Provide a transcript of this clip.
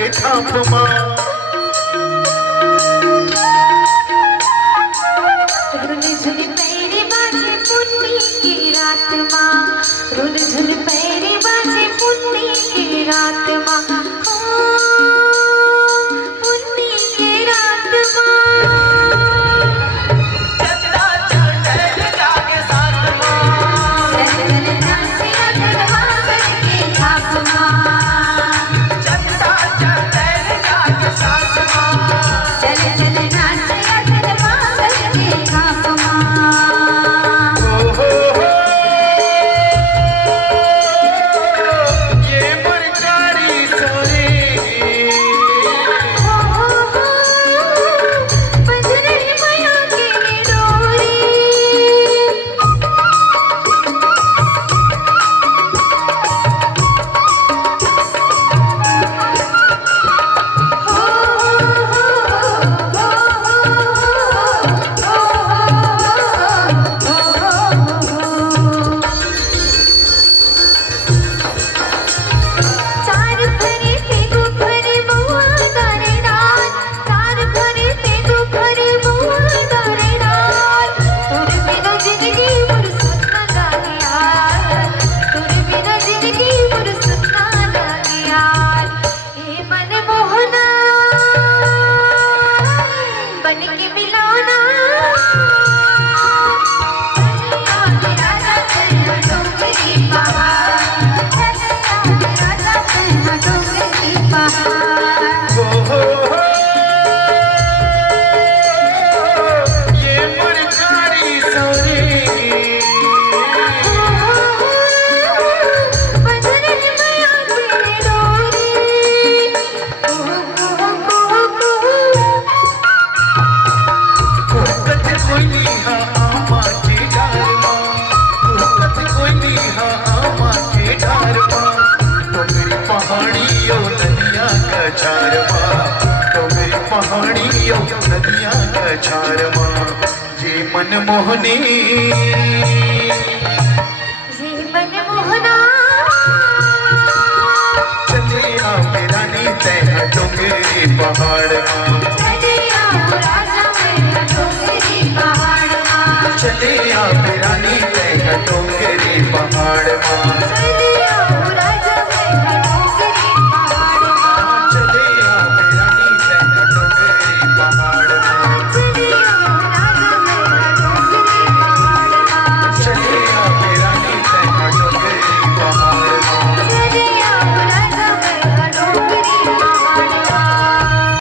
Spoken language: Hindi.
के छाप मां रुन झुन पैरी बाजे पुन्नी की रात मां रुन झुन पैरी बाजे पुन्नी की रात मां पुन्नी की रात मां नदियां का छारमा जे मन मोहनी चले आ मेरा नी तह डोंगरी पहाड़ चले आ मेरा नी तह डोंगरी पहाड़